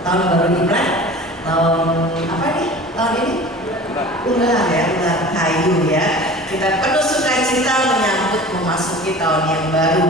tahun baru Imlek, tahun apa nih? Tahun ini? Ular ya, ular kayu ya. Kita penuh sukacita menyambut memasuki tahun yang baru.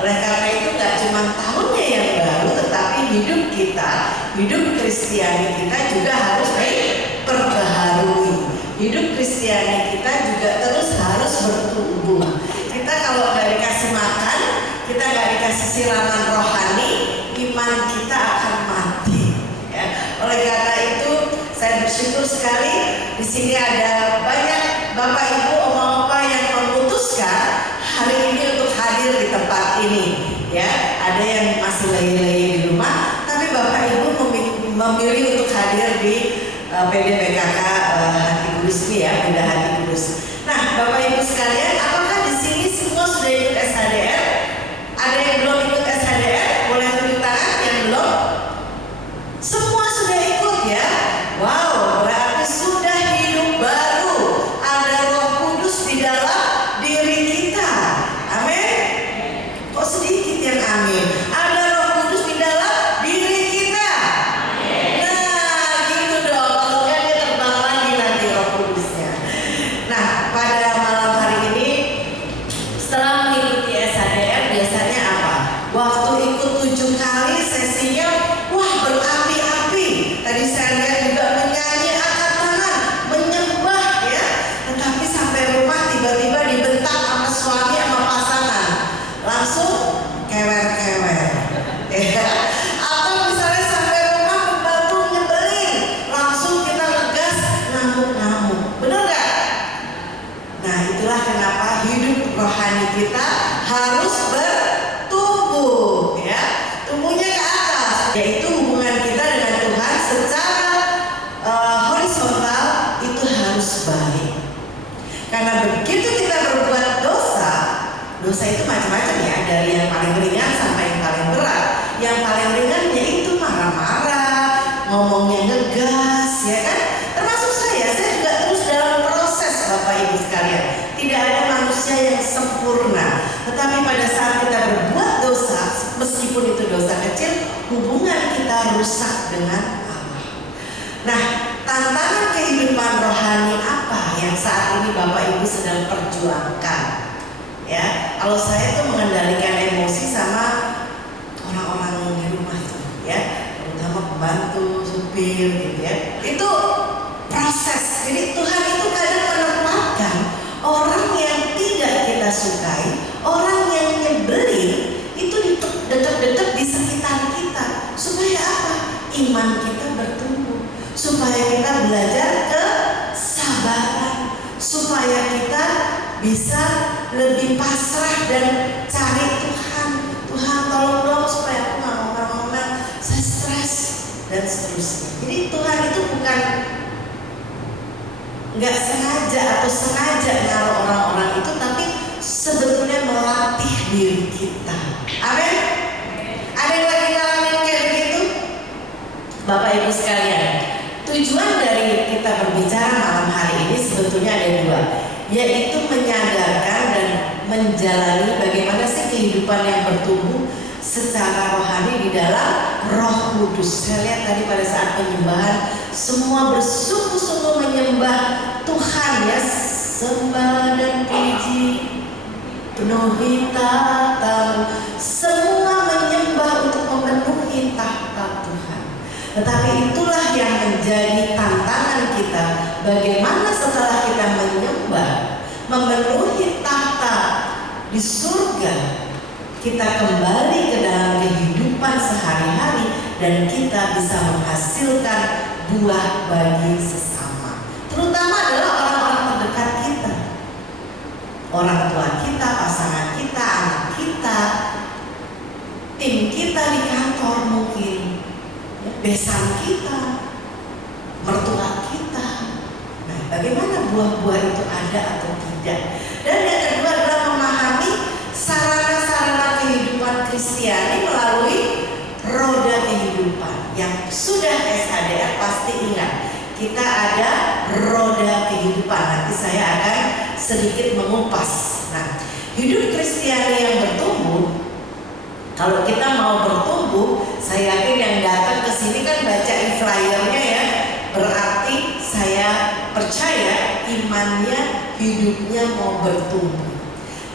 Oleh karena itu gak cuma tahunnya yang baru, tetapi hidup kita, hidup Kristiani kita juga harus diperbaharui. Hidup Kristiani kita juga terus harus bertumbuh. Kita kalau gak dikasih makan, kita gak dikasih siraman rohani, iman kita akan mati. Ya. Oleh karena itu, saya bersyukur sekali di sini ada banyak Bapak Ibu, Oma-opa yang memutuskan hari ini untuk hadir di tempat ini. Ya, ada yang masih lagi-lagi di rumah, tapi Bapak Ibu memilih untuk hadir di PDPKK Hati Kudus ini ya, Bunda Hati Kudus. Nah, Bapak Ibu sekalian, apakah di sini semua sudah ikut SHDR? Ada yang belum ikut SHDR? Boleh tunjuk tangan yang belum? Semua sudah ikut ya. Wow, berarti sudah hidup baru. Ada Roh Kudus di dalam diri kita. Amin. Kok sedikit yang amin? Ada Roh Kudus di dalam diri kita. Nah, gitu dong. Kalau kan dia terbang lagi nanti Roh Kudusnya. Nah, pada malam hari ini setelah mengikuti SHDR biasanya apa? Waktu ikut 7 kali sesinya, wah berapi-api. Tadi saya lihat juga menyanyi angkat tangan, menyembah ya. Tetapi sampai rumah tiba-tiba dibentak sama suami sama pasangan, langsung kewer-kewer. Ya. Atau misalnya sampai rumah pembantu nyebelin, langsung kita ngegas ngamuk-ngamuk. Bener gak? Nah, itulah kenapa hidup rohani kita harus bertumbuh ya. Tumbuhnya ke atas, yaitu hubungan kita dengan Tuhan secara horizontal itu harus baik. Karena begitu kita berbuat dosa, dosa itu macam-macam ya, dari yang paling ringan sampai yang paling berat. Yang paling ringan yaitu marah-marah, ngomongnya ngegas ya kan. Termasuk saya juga terus dalam proses Bapak Ibu sekalian. Tidak ada manusia yang sempurna, tetapi pada saat kita berbuat dosa, meskipun itu dosa kecil, hubungan kita rusak dengan Allah. Nah, tantangan kehidupan rohani apa yang saat ini Bapak Ibu sedang perjuangkan? Ya, kalau saya tuh mengendalikan emosi sama orang-orang di rumah tuh, ya, terutama pembantu, supir, gitu ya. Itu proses. Jadi Tuhan itu kadang menempatkan orang yang tidak kita sukai, orang yang nyebelin itu dekat-dekat di sekitar kita. Supaya apa? Iman kita bertumbuh. Supaya kita belajar kesabaran. Supaya kita bisa lebih pasrah dan cari Tuhan. Tuhan tolong dong supaya aku gak ngomong-ngomong, saya stres dan seterusnya. Jadi Tuhan itu bukan nggak sengaja atau sengaja naruh orang-orang itu, tapi sebetulnya melatih diri kita. Amin. Ada yang lagi ngalamin kayak begitu? Bapak Ibu sekalian, tujuan dari kita berbicara malam hari ini sebetulnya ada 2, yaitu menyadarkan dan menjalani bagaimana sih kehidupan yang bertumbuh secara rohani di dalam Roh Kudus. Saya lihat tadi pada saat penyembahan semua bersungguh-sungguh menyembah Tuhan ya, sembah dan puji penuhi tahta, semua menyembah untuk memenuhi tahta Tuhan. Tetapi itulah yang menjadi tantangan kita, bagaimana setelah kita menyembah, memenuhi tahta di surga, kita kembali ke dalam kehidupan sehari-hari dan kita bisa menghasilkan buah bagi sesama. Terutama adalah orang-orang terdekat kita, orang tua kita, pasangan kita, anak kita, tim kita di kantor mungkin, besan kita, mertua kita. Nah, bagaimana buah-buah itu ada atau tidak? Dan yang kedua adalah memahami sarana-sarana kehidupan Kristiani melalui roda kehidupan. Yang sudah SHDR pasti ingat, kita ada roda kehidupan. Nanti saya akan sedikit mengupas. Nah, hidup Kristiani yang bertumbuh Kalau kita mau bertumbuh, saya yakin yang datang ke sini kan baca e-flyernya ya, berarti saya percaya imannya, hidupnya mau bertumbuh.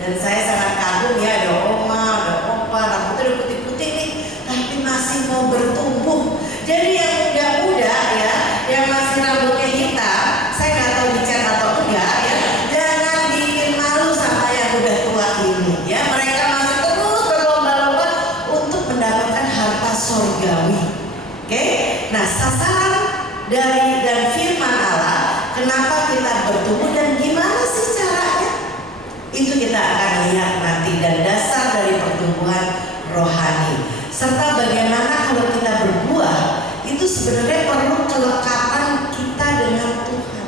Dan saya sangat kagum ya, ada oma, ada opa, rambutnya udah putih-putih nih, tapi masih mau bertumbuh. Jadi yang muda-muda ya, yang masih rambutnya hitam, saya nggak tahu bicara atau enggak ya, jangan bikin malu sama yang udah tua ini ya. Mereka masih terus berlomba-lomba untuk mendapatkan harta surgawi. Oke? Nah, sasaran dari dan firman Allah, kenapa kita bertumbuh dan gimana sih caranya? Itu kita akan lihat nanti, dan dasar dari pertumbuhan rohani. Serta bagaimana kalau kita berbuah, itu sebenarnya perlu kelekatan kita dengan Tuhan.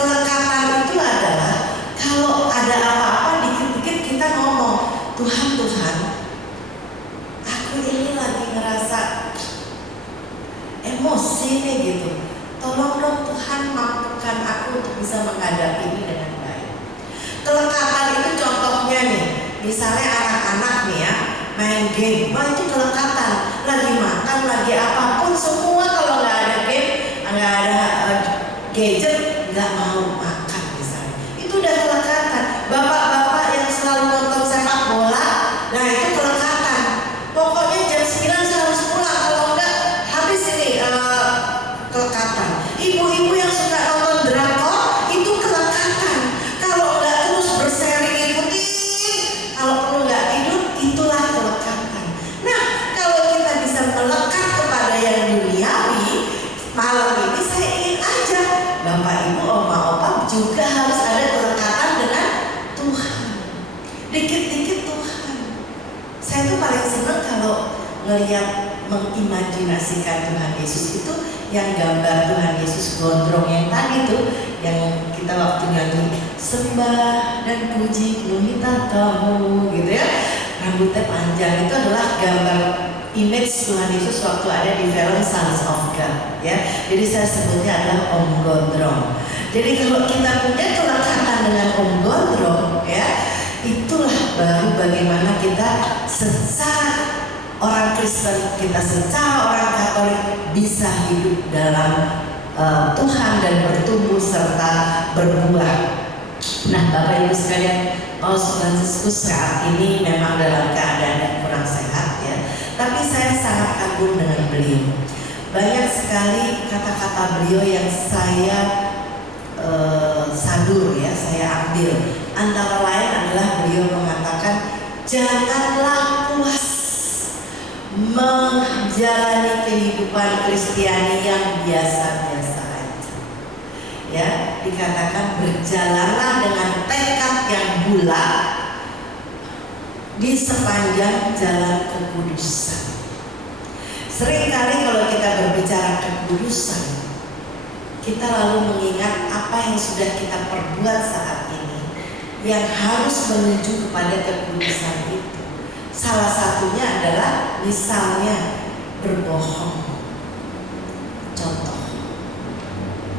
Kelekatan itu adalah kalau ada apa-apa dikit-dikit kita ngomong, Tuhan, aku ini lagi ngerasa emosi nih gitu. Tolong dong Tuhan, mampukan aku untuk bisa menghadapi ini dengan baik. Kelekatan itu contohnya nih, misalnya anak-anak nih ya, main game, wah itu kelekatan. Lagi makan, lagi apapun, semua kalau nggak ada game, nggak ada gadget, nggak mau makan misalnya. Itu udah kelekatan. Bapak-bapak yang selalu nonton sepak bola, nah itu kelekatan. Pokoknya jam 9 saya harus pulang, kalau enggak habis ini kelekatan. Ibu-ibu yang suka nonton drakor, itu kelekatan. Kalau enggak terus berseri ikutin, kalau perlu nggak tidur, itulah kelekatan. Nah, kalau kita bisa melekat kepada yang duniawi, malam ini saya ingin ajak Bapak Ibu, Oma Opa juga harus ada kelekatan dengan Tuhan. Dikit-dikit Tuhan. Saya tuh paling senang kalau ngelihat, mengimajinasikan Tuhan Yesus itu yang gambar Tuhan Yesus gondrong yang tadi tuh, yang kita waktu nyanyi sembah dan puji penuhi tatamu gitu ya, rambutnya panjang, itu adalah gambar image Tuhan Yesus waktu ada di film Sons of God ya. Jadi saya sebutnya adalah Om Gondrong. Jadi kalau kita punya kelekatan dengan Om Gondrong ya, itulah baru bagaimana kita secara orang Kristen, kita secara orang Katolik bisa hidup dalam Tuhan dan bertumbuh serta berbuah. Nah, Bapak Ibu sekalian, Paus Fransiskus saat ini memang dalam keadaan yang kurang sehat ya, tapi saya sangat kagum dengan beliau. Banyak sekali kata-kata beliau yang saya sadur ya, saya ambil. Antara lain adalah beliau mengatakan, janganlah puas menjalani kehidupan Kristiani yang biasa-biasa aja. Ya, dikatakan berjalanlah dengan tekad yang bulat di sepanjang jalan kekudusan. Seringkali kalau kita berbicara kekudusan, kita lalu mengingat apa yang sudah kita perbuat saat ini yang harus menuju kepada kekudusan itu. Salah satunya adalah misalnya berbohong. Contoh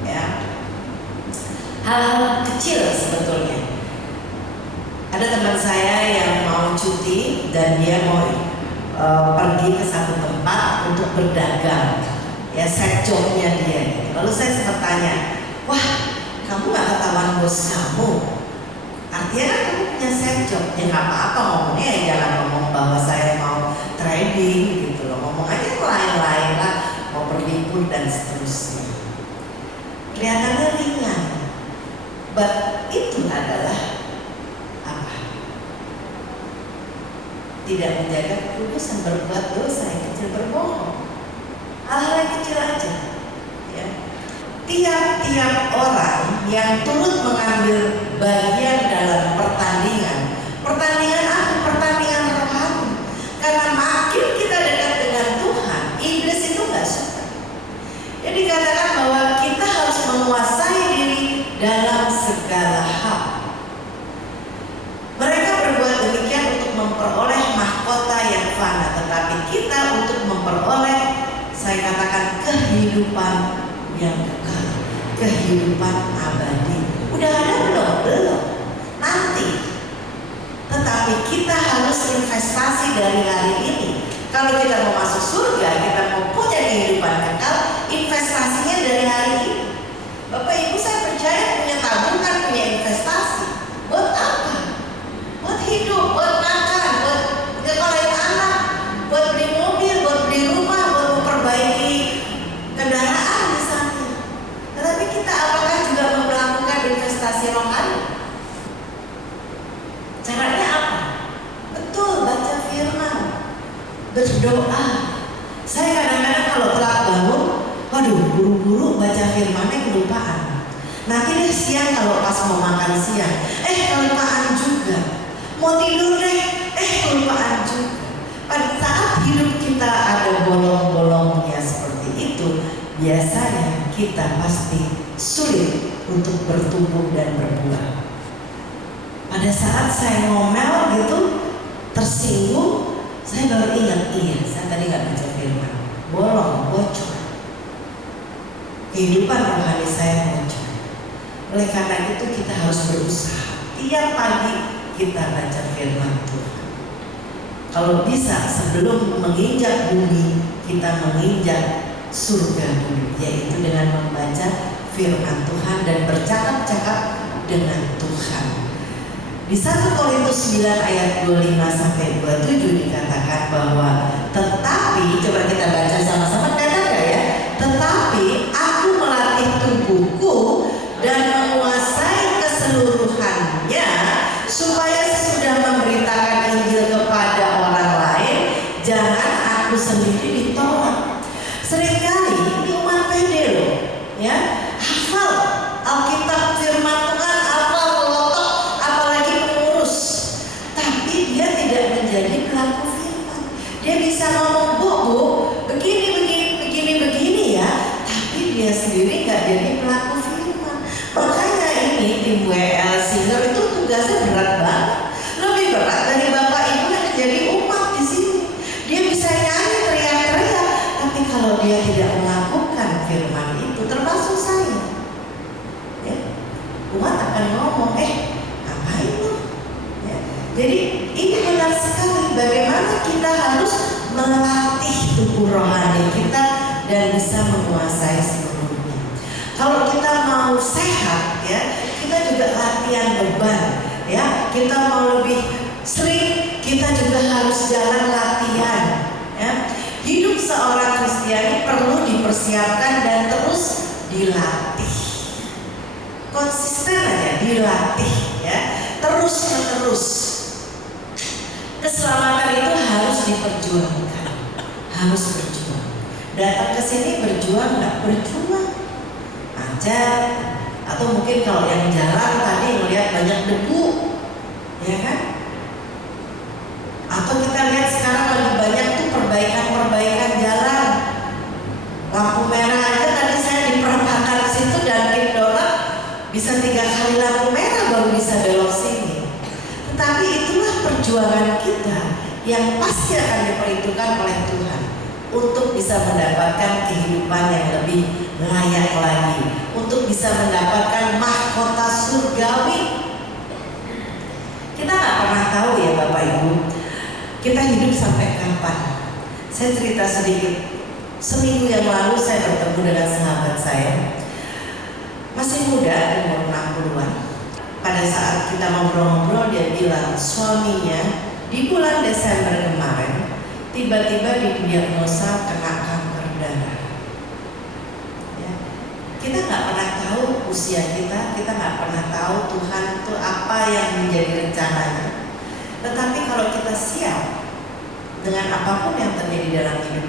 ya, hal kecil sebetulnya. Ada teman saya yang mau cuti dan dia mau pergi ke satu tempat untuk berdagang ya, side jobnya dia. Lalu saya sempat tanya, wah kamu gak ketahuan bos kamu? Artinya kan kamu punya side job. Ya gak apa-apa ngomongnya, ya jangan ngomong bahwa saya mau trading gitu loh. Ngomong aja yang lain-lain lah, mau berlibur dan seterusnya. Kelihatannya ringan, but itu adalah apa? Tidak menjaga kekudusan, berbuat dosa yang kecil, berbohong. Hal-hal yang kecil aja ya. Tiap-tiap orang yang turut mengambil bagian dalam pertandingan apa? Pertandingan rohani. Karena makin kita dekat dengan Tuhan, iblis itu gak suka. Jadi dikatakan bahwa kita harus menguasai diri dalam segala hal. Mereka berbuat demikian untuk memperoleh mahkota yang fana, tetapi kita untuk memperoleh, saya katakan, kehidupan yang kekal, kehidupan abadi. Udah ada belum? Belum. Nanti. tetapi kita harus investasi dari hari ini. Kalau kita mau masuk surga, kita mau punya kehidupan kekal, investasinya dari hari ini. Bapak Ibu, saya percaya punya tabungan, punya investasi. Buat apa? Buat hidup, buat makan, buat nyekolahin anak, buat beli mobil, buat beli rumah, buat memperbaiki kendaraan misalnya. Tetapi kita apakah juga melakukan investasi rohani? Caranya apa? Betul, baca firman, berdoa. Saya kadang-kadang kalau telat bangun, waduh, buru-buru baca firmannya kelupaan. Nanti deh siang kalau pas mau makan siang, kelupaan juga. Mau tidur deh, kelupaan juga. Pada saat hidup kita ada bolong-bolongnya seperti itu, biasanya kita pasti sulit untuk bertumbuh dan berbuah. Pada saat saya ngomel gitu, tersinggung, saya baru ingat, saya tadi nggak baca firman, bolong, bocor. Kehidupan rohani saya bocor. Oleh karena itu kita harus berusaha. Tiap pagi kita baca firman Tuhan. Kalau bisa sebelum menginjak bumi, kita menginjak surga dulu, yaitu dengan membaca firman Tuhan dan bercakap-cakap dengan Tuhan. Di 1 Korintus 9 ayat 25-27 dikatakan bahwa tetapi, coba kita baca sama-sama, kata ya, tetapi aku melatih tubuhku dan menguasai keseluruhannya supaya sesudah memberitakan Injil kepada orang lain, jangan aku sendiri ditolak. Seringkali ini umat pede loh, ya, hafal Alkitab firman Tuhan, hafal kelotok, apalagi pengurus, tapi dia tidak menjadi pelaku firman. Dia bisa ngomong, bu, begini ya, tapi dia sendiri nggak jadi pelaku firman. Makanya ini tim WL Singer itu tugasnya berat banget, lebih berat dari bapak ibu yang jadi umat di sini. Dia bisa nyanyi teriak-teriak, tapi kalau dia tidak melakukan firman itu, termasuk saya, ya, umat akan ngomong, ngapain lu? Ya. Jadi ini benar sekali bagaimana kita harus melatih tubuh rohani kita dan bisa menguasai seluruhnya. Kalau kita mau sehat, ya, kita juga latihan beban, ya. Kita mau lebih sering, kita juga harus jalan latihan, ya. Hidup seorang Kristiani perlu dipersiapkan dan terus dilatih. Konsisten aja dilatih, ya, terus menerus. Keselamatan itu harus diperjuangkan, harus berjuang. Datang ke sini berjuang, nggak berjuang aja, atau mungkin kalau yang jalan tadi melihat banyak debu, ya kan? Atau kita lihat sekarang lagi banyak tuh perbaikan jalan, lampu merah aja tadi saya di perempatan situ dan Kim Donat bisa 3 kali lampu merah baru bisa belok sini. Tetapi itulah perjuangan kita yang pasti akan diperhitungkan oleh Tuhan untuk bisa mendapatkan kehidupan yang lebih layak lagi, untuk bisa mendapatkan mahkota surgawi. Kita nggak pernah tahu ya Bapak Ibu, kita hidup sampai kapan. Saya cerita sedikit. Seminggu yang lalu saya bertemu dengan sahabat saya, masih muda, umur 60-an. Pada saat kita ngobrol-ngobrol, dia bilang suaminya di bulan Desember kemarin tiba-tiba didiagnosa kena kanker darah. Ya. Kita nggak pernah tahu usia kita nggak pernah tahu Tuhan itu apa yang menjadi rencananya. Tetapi kalau kita siap dengan apapun yang terjadi dalam hidup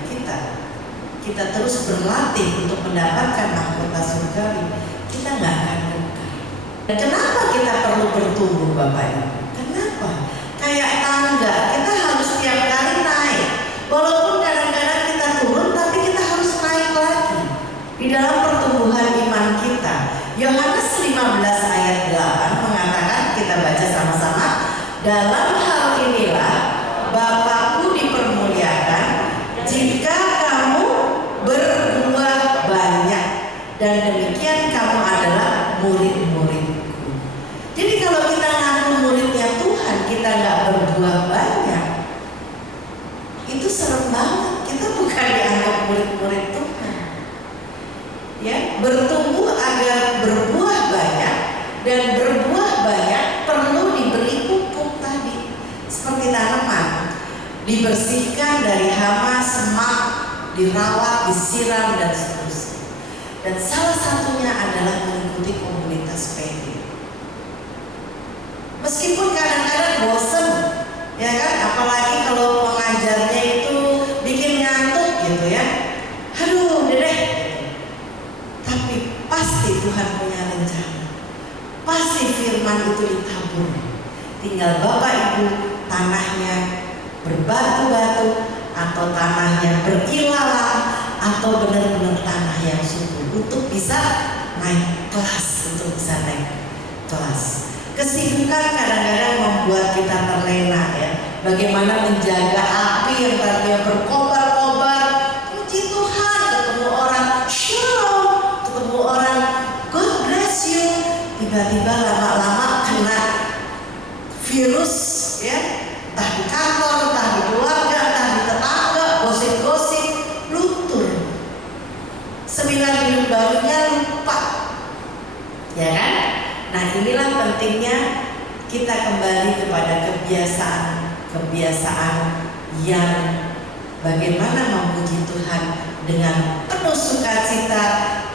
kita terus berlatih untuk mendapatkan mahkota surgawi, kita nggak akan lupa. Dan kenapa kita perlu bertumbuh Bapak Ibu? Kenapa? Kayak tangga, kita harus setiap kali naik. Walaupun kadang-kadang kita turun, tapi kita harus naik lagi di dalam pertumbuhan iman kita. Yohanes 15 ayat 8 mengatakan, kita baca sama-sama, dalam hal inilah Bapakku dipermuliakan jika kamu berbuah banyak, dan demikian kamu adalah murid-muridku. Jadi kalau kita ngaku muridnya Tuhan, kita nggak bertumbuh agar berbuah banyak, dan berbuah banyak perlu diberi pupuk tadi. Seperti tanaman, dibersihkan dari hama, semak, dirawat, disiram, dan seterusnya. Dan salah satunya adalah mengikuti komunitas PD. Meskipun kadang-kadang bosen, ya kan, apalagi kalau pengajarnya itu bikin ngantuk gitu ya. Aduh, udah deh. Tapi pasti Tuhan punya rencana. Pasti firman itu ditabur. Tinggal Bapak Ibu tanahnya berbatu-batu, atau tanahnya berilalang, atau benar-benar tanah yang subur untuk bisa naik kelas, untuk bisa naik kelas. Kesibukan kadang-kadang membuat kita terlena ya. Bagaimana menjaga api yang tadinya berkobar-kobar. Puji Tuhan, ketemu orang shalom, ketemu orang God bless you. Tiba-tiba lama-lama kena virus ya. Entah di kantor, entah di keluarga, entah di tetangga, gosip-gosip, luntur. Seminar hidup barunya lupa. Ya kan? Nah, inilah pentingnya kita kembali kepada kebiasaan yang bagaimana memuji Tuhan dengan penuh sukacita.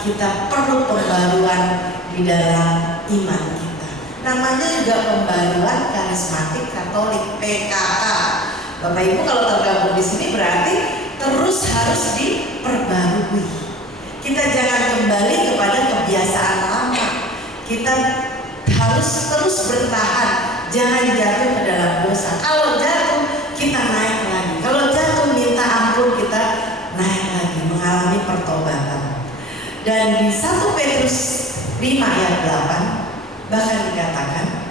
Kita perlu pembaruan di dalam iman kita. Namanya juga pembaruan karismatik Katolik, PKK. Bapak Ibu kalau tergabung di sini berarti terus harus diperbarui. Kita jangan kembali kepada kebiasaan lama. Kita harus terus bertahan, jangan jatuh ke dalam dosa. Kalau jatuh, kita naik lagi. Kalau jatuh, minta ampun, kita naik lagi, mengalami pertobatan. Dan di 1 Petrus 5 ayat 8 bahkan dikatakan,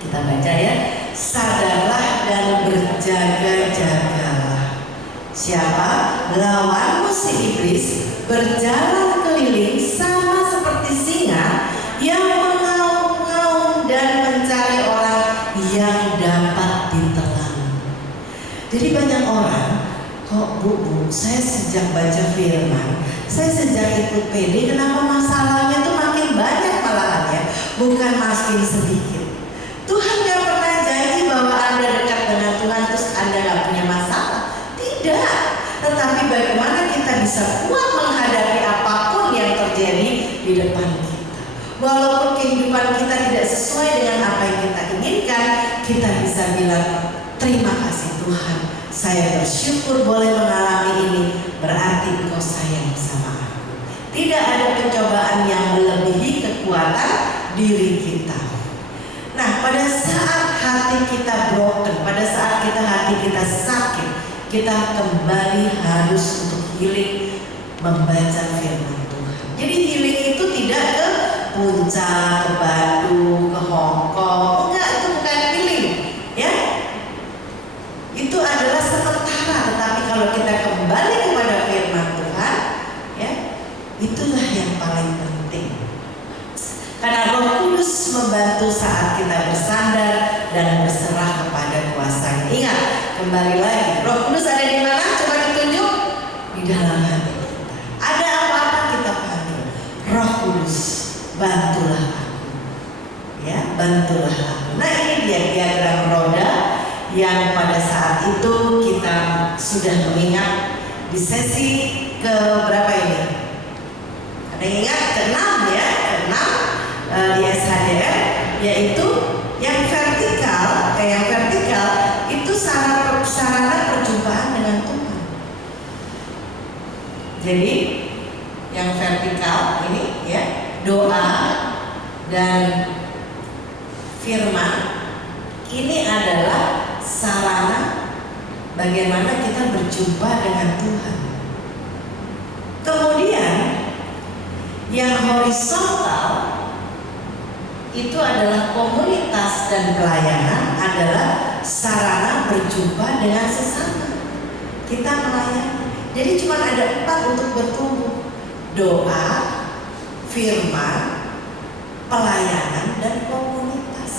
kita baca ya, sadarlah dan berjaga-jagalah. Siapa? Lawanmu si iblis berjalan keliling sama seperti singa yang mengaum-ngaum dan mencari orang yang dapat ditelan. Jadi banyak orang, kok Bu, saya sejak baca firman, saya sejak ikut PD, kenapa masalahnya tuh makin banyak malahan ya, bukan makin sedikit. Tuhan gak pernah janji bahwa Anda dekat dengan Tuhan terus Anda gak punya masalah. Tidak. Tetapi bagaimana kita bisa kuat menghadapi apapun yang terjadi di depan kita. Walaupun kehidupan kita tidak sesuai dengan apa yang kita inginkan, kita bisa bilang, terima kasih Tuhan, saya bersyukur boleh mengalami ini, berarti Engkau sayang sama aku. Tidak ada pencobaan yang melebihi kekuatan diri kita. Nah, pada saat hati kita broken, pada saat hati kita sakit, kita kembali harus untuk healing, membaca firman Tuhan. Jadi healing itu tidak ke Puncak, ke Bandung, ke Hongkong, enggak, itu bukan healing, ya. Itu adalah sementara, tetapi kalau kita kembali kepada firman Tuhan, ya, itulah yang paling penting. Karena Roh Kudus membantu saat kita bersandar dan berserah kepada kuasa. Ingat, kembali lagi, Roh Kudus ada di mana? Coba ditunjuk. Di dalam hati kita. Ada apa-apa kita panggil, Roh Kudus, bantulah aku. Ya, bantulah aku. Nah, ini dia diagram roda yang pada saat itu kita sudah mengingat di sesi ke berapa ini? Ada yang ingat? Ke-6 ya, ke-6 di SHDR, yaitu yang vertikal itu sarana perjumpaan dengan Tuhan. Jadi yang vertikal ini ya, doa dan firman ini adalah sarana bagaimana kita berjumpa dengan Tuhan. Kemudian yang horizontal itu adalah komunitas dan pelayanan, adalah sarana berjumpa dengan sesama. Kita melayani. Jadi cuma ada 4 untuk bertumbuh: doa, firman, pelayanan, dan komunitas.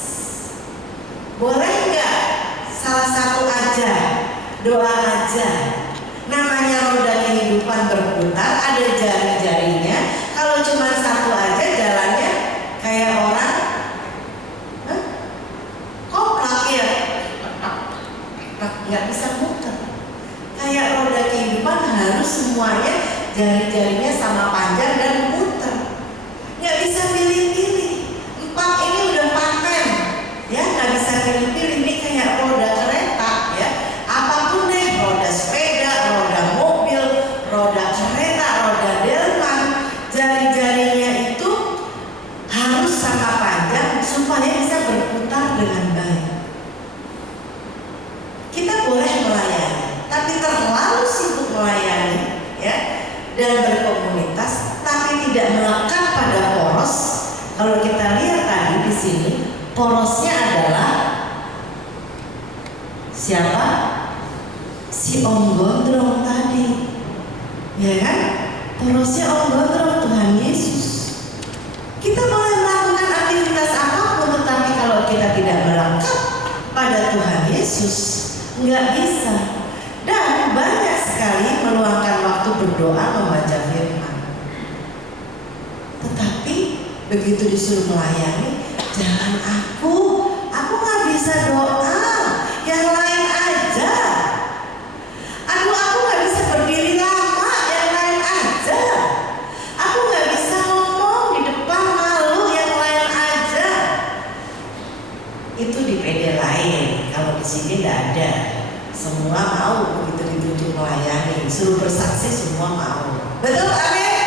Boleh nggak salah satu aja, doa aja? Namanya roda kehidupan berputar, ada jari-jarinya. Kalau semuanya jari-jarinya sama panjang dan muter. Nggak bisa pilih-pilih. 4 ini udah paten, ya nggak bisa pilih-pilih. Ini kayak roda kereta, ya. Apapun deh, roda sepeda, roda mobil, roda kereta, roda delman, jari-jarinya itu harus sama panjang supaya bisa berputar dengan baik. Kita boleh melayani, tapi terlalu sibuk melayani, ya, dan berkomunitas, tapi tidak melekat pada poros. Kalau kita lihat tadi di sini, porosnya adalah siapa? Si Om Gondrong tadi, ya kan? Porosnya Om Gondrong, Tuhan Yesus. Kita boleh melakukan aktivitas apapun, tetapi kalau kita tidak melekat pada Tuhan Yesus, nggak bisa. Dan banyak sekali meluangkan waktu berdoa, membaca firman. Tetapi begitu disuruh melayani, jangan aku nggak bisa doa, yang lain aja. Aku nggak bisa berdiri lama, yang lain aja. Aku nggak bisa ngomong di depan, malu, yang lain aja. Itu di PD lain, kalau di sini nggak ada. Semua mau begitu ditunjuk melayani, suruh bersaksi semua mau. Betul, amin?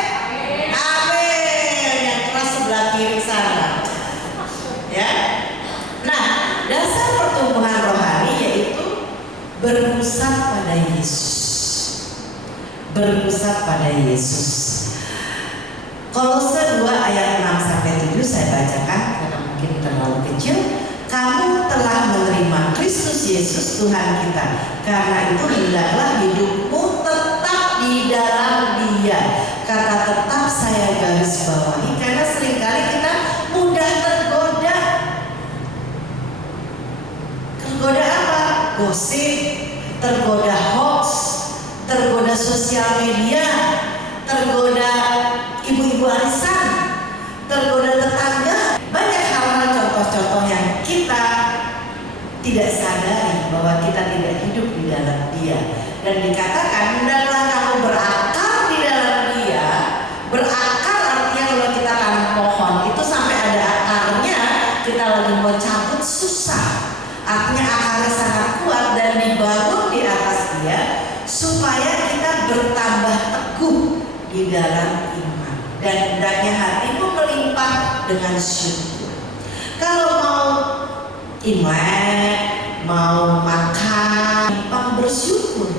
Amin. Yang keras sebelah kiri sana, ya. Nah, dasar pertumbuhan rohani yaitu berpusat pada Yesus. Berpusat pada Yesus. Kolose 2 ayat 6-7 saya bacakan karena mungkin terlalu kecil. Kamu telah menerima Kristus Yesus Tuhan kita. Karena itu hendaklah hidupmu tetap di dalam Dia. Kata tetap saya garis bawahi karena seringkali kita mudah tergoda. Tergoda apa? Gosip, tergoda hoax, tergoda sosial media, tergoda ibu-ibu arisan, tergoda tetangga. Banyak hal-hal contoh-contoh yang kita tidak sadari bahwa kita tidak hidup di dalam Dia. Dan dikatakan hendaklah kamu berakar di dalam Dia. Berakar artinya kalau kita tanam pohon itu sampai ada akarnya, kita lagi mau cabut susah. Artinya akarnya sangat kuat dan dibangun di atas Dia supaya kita bertambah teguh di dalam iman. Dan hendaknya hatimu melimpah dengan syukur. Kalau mau Imlek, mau makan, bersyukur.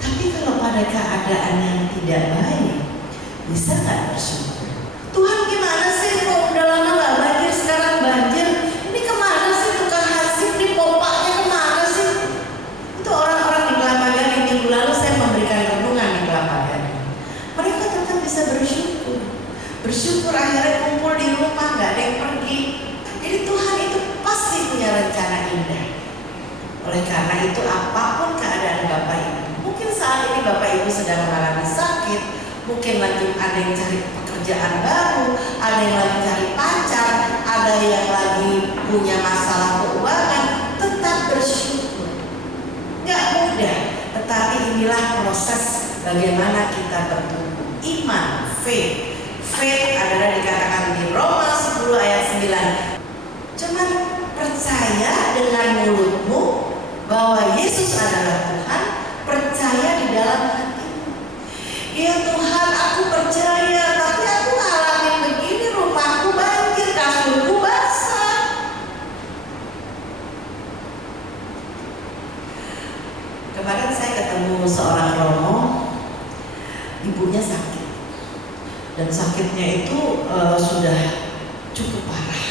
Tapi kalau pada keadaan yang tidak baik, bisa nggak bersyukur? Tuhan gimana sih? Kok udah lama nggak banjir, sekarang banjir? Ini kemana sih tukang hansip? Ini pompanya kemana sih? Itu orang-orang di Kelapa Gading. Minggu lalu saya memberikan renungan di Kelapa Gading. Mereka tetap bisa bersyukur. Bersyukur akhirnya kumpul di rumah, nggak ada yang pergi. Jadi Tuhan itu pasti punya rencana indah. Oleh karena itu apapun keadaan Bapak Ibu, mungkin saat ini Bapak Ibu sedang mengalami sakit, mungkin lagi ada yang cari pekerjaan baru, ada yang lagi cari pacar, ada yang lagi punya masalah keuangan, tetap bersyukur. Gak mudah, tetapi inilah proses bagaimana kita bertumbuh. Iman, faith. Faith adalah dikatakan di Roma 10 ayat 9. Cuman percaya dengan mulutmu bahwa Yesus adalah Tuhan, percaya di dalam hatimu. Ya Tuhan, aku percaya, tapi aku ngalamin begini, rumahku banjir, kasurku basah. Kemarin saya ketemu seorang Romo, ibunya sakit, dan sakitnya itu sudah cukup parah.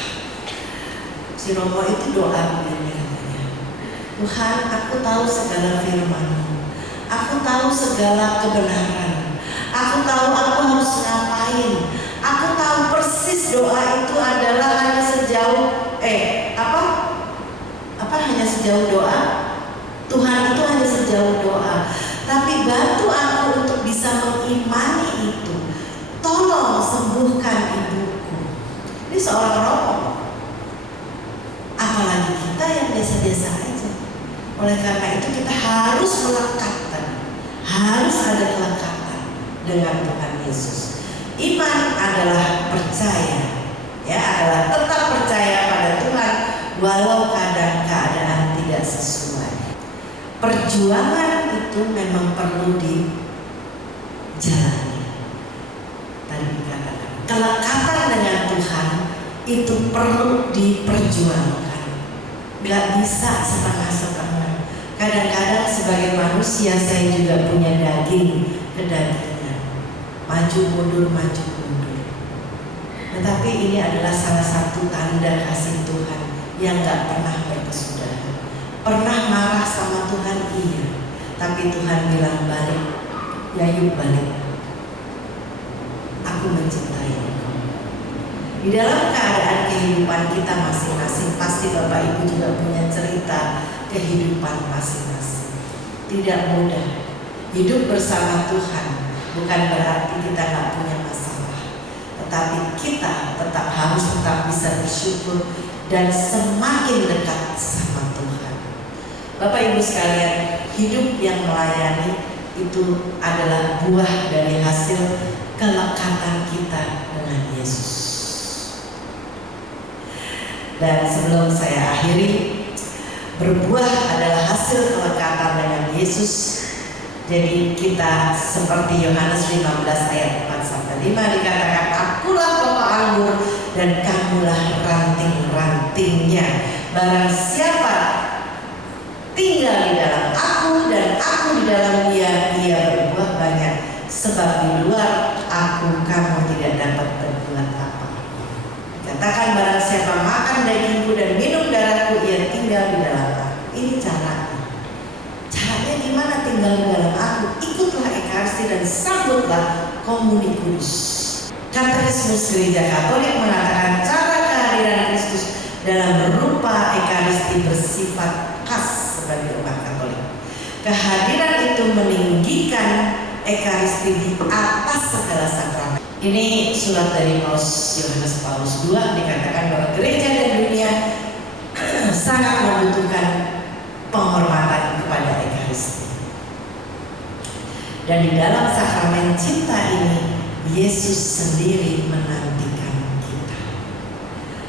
Si Romo itu doa begini katanya, Tuhan, aku tahu segala firman-Mu, aku tahu segala kebenaran, aku tahu aku harus ngapain, aku tahu persis doa itu adalah hanya sejauh hanya sejauh doa. Tuhan itu hanya sejauh doa, tapi bantu aku untuk bisa mengimani itu. Tolong sembuhkan ibuku. Ini seorang Romo. Apalagi kita yang biasa-biasa aja. Oleh karena itu kita harus melekatkan, harus ada kelekatan. dengan Tuhan Yesus. Iman adalah percaya, ya, adalah tetap percaya pada Tuhan walau kadang keadaan tidak sesuai. Perjuangan itu memang perlu dijalani. Tadi dikatakan kelekatan dengan Tuhan itu perlu diperjuangkan. Gak bisa setengah-setengah. Kadang-kadang sebagai manusia saya juga punya daging kedagingan, maju mundur. Tetapi ini adalah salah satu tanda kasih Tuhan yang gak pernah berkesudahan. Pernah marah sama Tuhan, iya, tapi Tuhan bilang balik, ya yuk balik, aku mencintai engkau. Di dalam keadaan kehidupan kita masing-masing, pasti Bapak Ibu juga punya cerita kehidupan masing-masing. Tidak mudah. Hidup bersama Tuhan bukan berarti kita gak punya masalah, tetapi kita harus tetap bisa bersyukur dan semakin dekat sama Tuhan. Bapak Ibu sekalian, hidup yang melayani itu adalah buah dari hasil kelekatan kita dengan Yesus. Dan sebelum saya akhiri, berbuah adalah hasil kelekatan dengan Yesus. Jadi kita seperti Yohanes 15 ayat 4-5 dikatakan, akulah pokok anggur dan kamulah ranting-rantingnya. Barang siapa tinggal di dalam aku dan aku di dalam dia berbuah banyak. Sebab di luar aku kamu tidak dapat berbuat apa. Katakan barang siapa makan dagingku dan minum darahku, ia tinggal di dalam aku. Ini caranya. Caranya gimana tinggal di dalam aku? Ikutlah Ekaristi dan sambutlah Komuni Kudus. Katekismus Gereja Katolik mengatakan cara kehadiran Kristus dalam rupa Ekaristi bersifat khas sebagai umat Katolik. Kehadiran itu meninggikan Ekaristi di atas segala sakramen. Ini surat dari Yohanes Paulus II, dikatakan bahwa gereja dan dunia sangat membutuhkan penghormatan kepada Ekaristi. Dan di dalam sakramen cinta ini Yesus sendiri menantikan kita.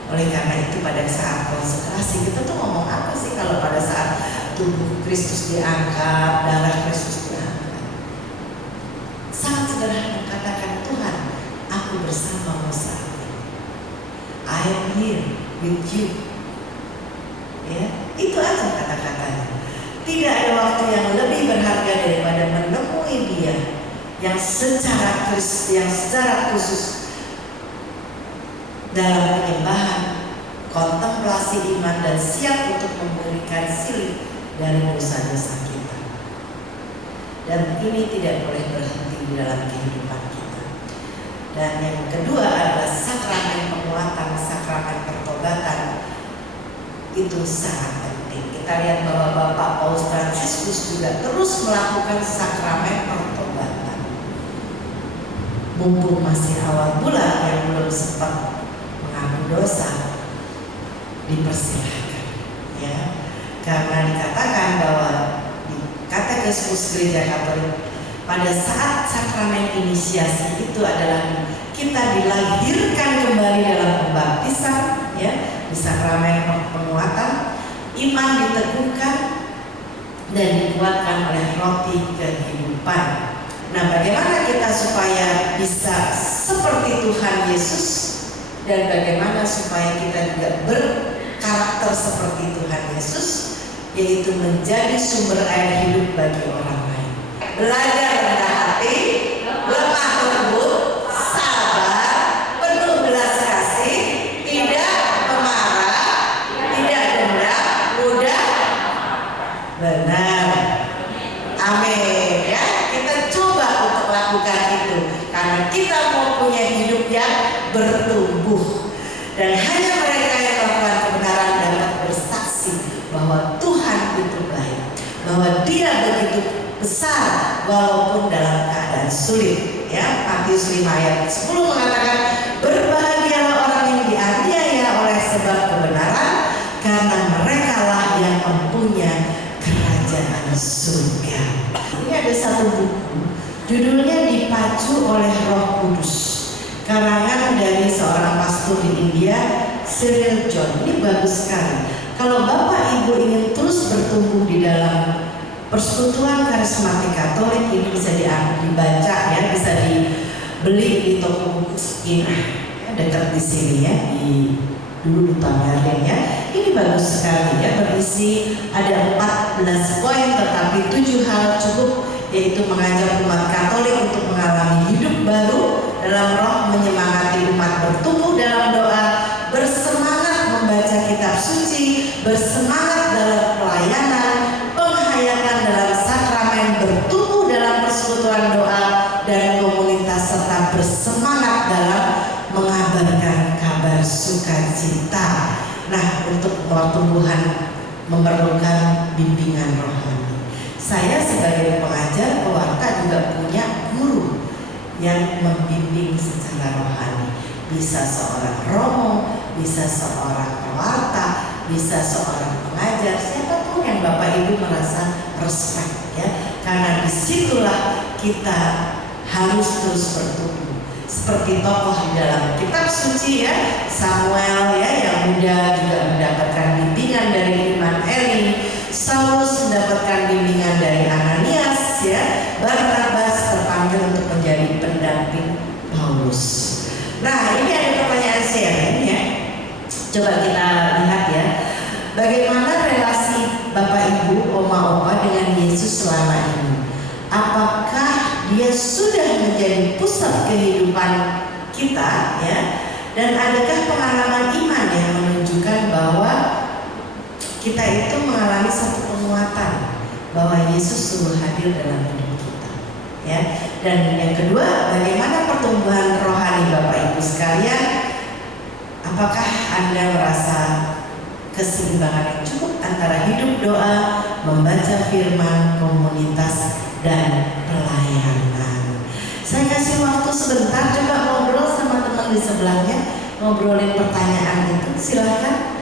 Oleh karena itu pada saat konsekrasi kita tuh ngomong apa sih kalau pada saat tubuh Kristus diangkat, darah Kristus diangkat? Sangat sederhana, katakan Tuhan, aku bersamamu saat ini. I am here with you. Ya, itu aja kata-katanya. Tidak ada waktu yang lebih berharga daripada menemui Dia yang secara khusus dalam penyembahan, kontemplasi iman dan siap untuk memberikan silih dari dosa-dosa kita. Dan ini tidak boleh berhenti di dalam kehidupan kita. Dan yang kedua adalah sakramen penguatan, sakramen pertobatan. Itu sangat penting. Kita lihat bahwa Bapak Paus Fransiskus juga terus melakukan sakramen pertobatan. Mumpung masih awal bulan yang belum sempat mengaku dosa, dipersilahkan, ya. Karena dikatakan bahwa di Katekismus Gereja Katolik pada saat sakramen inisiasi itu adalah kita dilahirkan kembali dalam pembaptisan, ya, di sakramen penguatan, iman diteguhkan dan dikuatkan oleh roti kehidupan. Nah, bagaimana kita supaya bisa seperti Tuhan Yesus dan bagaimana supaya kita juga berkarakter seperti Tuhan Yesus, yaitu menjadi sumber air hidup bagi orang lain. Belajar rendah hati, lemah lembut, sabar, penuh belas kasih, tidak pemarah, tidak dendam, mudah benar. Amin, ya. Kita coba untuk lakukan itu karena kita mau punya hidup yang bertumbuh. Dan hanya mereka yang melakukan kebenaran dapat bersaksi bahwa Tuhan itu baik, bahwa Dia begitu besar walaupun dalam keadaan sulit. Ya, Matius 5 ayat 10 mengatakan, berbahagialah orang yang dianiaya oleh sebab kebenaran, karena merekalah yang mempunyai kerajaan surga. Ini ada satu buku, judulnya Dipacu terpacu oleh Roh Kudus. Karangan dari seorang pastor di India, Cyril John. Ini bagus sekali. Kalau Bapak Ibu ingin terus bertumbuh di dalam Persekutuan Karismatik Katolik, ini bisa dibaca ya, bisa dibeli di toko buku ini dekat di sini ya, di dulu Duta Garden ya. Ini bagus sekali ya, berisi ada 14 poin tetapi 7 hal cukup, yaitu mengajak umat Katolik untuk mengalami hidup baru dalam roh, menyemangati umat bertumbuh dalam doa, bersemangat membaca kitab suci, bersemangat dalam pelayanan, penghayatan dalam sakramen, bertumbuh dalam persekutuan doa dan komunitas, serta bersemangat dalam mengabarkan kabar sukacita. Nah, untuk pertumbuhan memerlukan bimbingan rohani. Saya sebagai pengajar pewarta juga punya guru yang membimbing secara rohani. Bisa seorang romo, bisa seorang pewarta, bisa seorang pengajar, siapapun yang Bapak Ibu merasa respect ya. Karena disitulah kita harus terus bertumbuh. Seperti tokoh di dalam kitab suci ya, Samuel ya, yang muda juga mendapatkan bimbingan dari iman Eli, Saulus mendapatkan bimbingan dari Ananias ya, Barnabas terpanggil untuk menjadi pendamping Paulus. Nah, ini ada pertanyaan sharing ya. Coba kita lihat ya, bagaimana relasi Bapak Ibu, Oma Opa dengan Yesus selama ini? Apakah Dia sudah menjadi pusat kehidupan kita ya? Dan adakah pengalaman iman yang menunjukkan bahwa kita itu mengalami satu penguatan bahwa Yesus sungguh hadir dalam hidup kita ya? Dan yang kedua, bagaimana pertumbuhan rohani Bapak Ibu sekalian? Apakah Anda merasa keseimbangan yang cukup antara hidup doa, membaca firman, komunitas, dan pelayanan? Saya kasih waktu sebentar, coba ngobrol sama teman di sebelahnya, ngobrolin pertanyaan itu, silakan.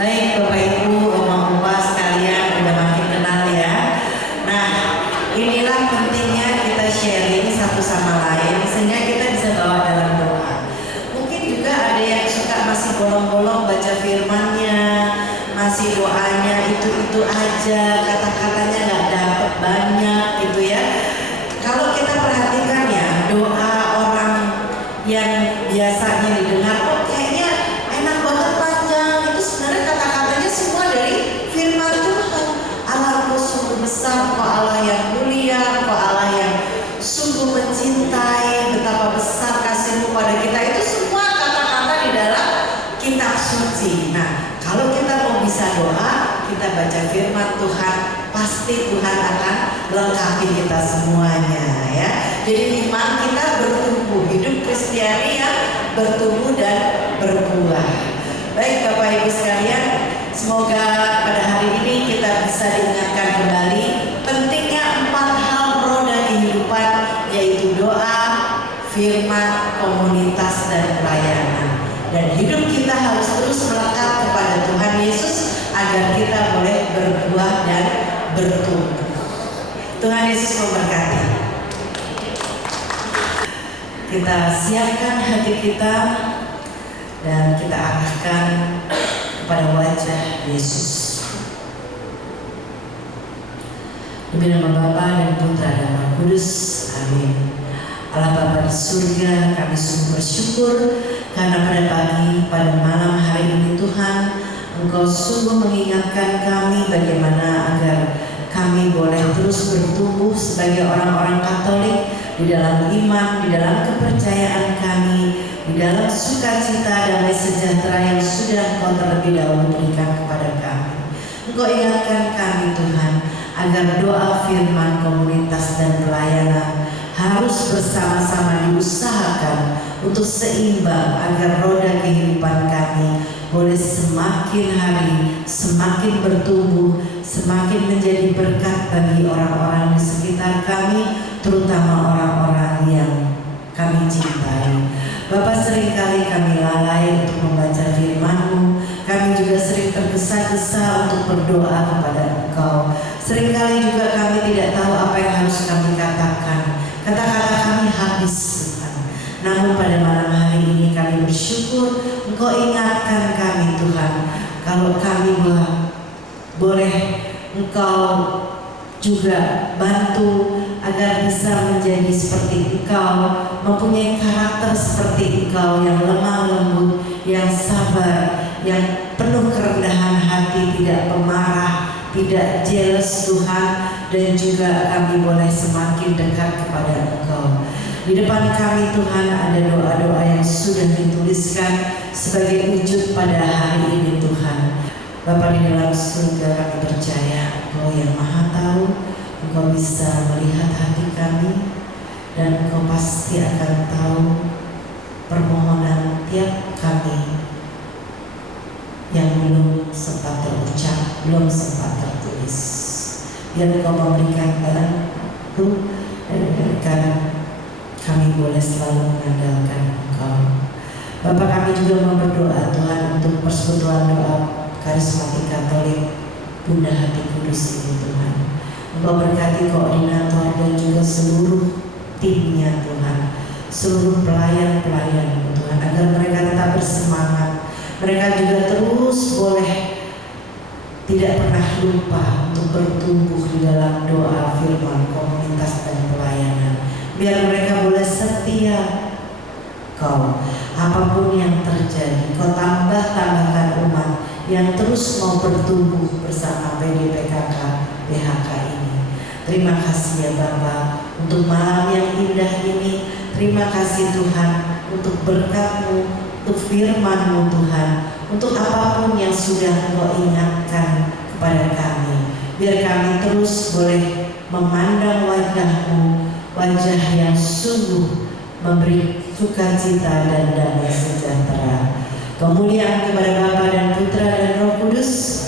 Baik Bapak Ibu, Oma-Opa sekalian, udah makin kenal ya. Nah, inilah pentingnya kita sharing satu sama lain sehingga kita bisa bawa dalam doa. Mungkin juga ada yang suka masih bolong-bolong baca firmannya, masih doanya itu aja, kata-katanya nggak dapet banyak gitu ya. Kalau kita perhatikan ya, doa orang yang biasanya didengar, kok kayaknya enak banget panjang, itu sebenarnya kata-katanya semua dari firman Tuhan. Allahku sungguh besar, kok Allah yang mulia, kok Allah yang sungguh mencintai, betapa besar kasih-Mu pada kita. Itu semua kata-kata di dalam kitab suci. Nah, kalau kita mau bisa doa, kita baca firman Tuhan, pasti Tuhan akan lengkapi kita semuanya ya. Jadi iman kita bertumbuh, hidup Kristiani yang bertumbuh dan berbuah. Baik Bapak Ibu sekalian, semoga pada hari ini kita bisa diingatkan kembali pentingnya 4 hal roda kehidupan, yaitu doa, firman, komunitas, dan pelayanan. Dan hidup kita harus terus melekat kepada Tuhan Yesus agar kita boleh berbuah dan bertumbuh. Tuhan Yesus memberkati. Kita siapkan hati kita dan kita arahkan kepada wajah Yesus. Demi nama Bapa dan Putra dan Roh Kudus, amin. Allah Bapa di surga, kami sungguh bersyukur karena pada pagi, pada malam hari ini Tuhan, Engkau sungguh mengingatkan kami bagaimana agar kami boleh terus bertumbuh sebagai orang-orang Katolik di dalam iman, di dalam kepercayaan kami, di dalam sukacita damai sejahtera yang sudah Engkau terlebih dahulu berikan kepada kami. Engkau ingatkan kami Tuhan agar doa, firman, komunitas, dan pelayanan harus bersama-sama diusahakan untuk seimbang agar roda kehidupan kami boleh semakin hari semakin bertumbuh, semakin menjadi berkat bagi orang-orang di sekitar kami, terutama orang-orang yang kami cintai. Bapak, seringkali kami lalai untuk membaca firman-Mu, kami juga sering tergesa-gesa untuk berdoa kepada Engkau. Seringkali juga kami tidak tahu apa yang harus kami katakan. Kata-kata kami habis, Tuhan. Namun pada malam hari ini kami bersyukur Engkau ingatkan kami, Tuhan, kalau kami boleh Engkau juga bantu agar bisa menjadi seperti Engkau, mempunyai karakter seperti Engkau yang lemah lembut, yang sabar, yang penuh kerendahan hati, tidak pemarah, tidak jealous, Tuhan. Dan juga kami boleh semakin dekat kepada Engkau. Di depan kami, Tuhan, ada doa-doa yang sudah dituliskan sebagai wujud pada hari ini, Tuhan. Bapa di dalam surga, kami percaya Engkau yang Maha Tahu, Engkau bisa melihat hati kami, dan Engkau pasti akan tahu permohonan tiap kami yang belum sempat terucap, belum sempat tertulis. Biar Engkau memberikan bantu dan berikan kami boleh selalu mengandalkan Engkau. Bapak, kami juga mau berdoa, Tuhan, untuk persekutuan doa Karismatik Katolik Bunda Hati Kudus ini, Tuhan. Engkau berkati koordinator dan juga seluruh timnya, Tuhan, seluruh pelayan-pelayan, Tuhan, agar mereka tetap bersemangat. Mereka juga terus boleh tidak pernah lupa untuk bertumbuh di dalam doa, firman, komunitas, dan pelayanan. Biar mereka boleh setia Kau, apapun yang terjadi, Kau tambahkan umat yang terus mau bertumbuh bersama PDPKK BHK ini. Terima kasih ya Bapa untuk malam yang indah ini. Terima kasih Tuhan untuk berkat-Mu, untuk firman-Mu, Tuhan, untuk apapun yang sudah Engkau ingatkan kepada kami. Biar kami terus boleh memandang wajah-Mu, wajah yang sungguh memberi sukacita dan damai sejahtera. Kemuliaan kepada Bapa dan Putra dan Roh Kudus,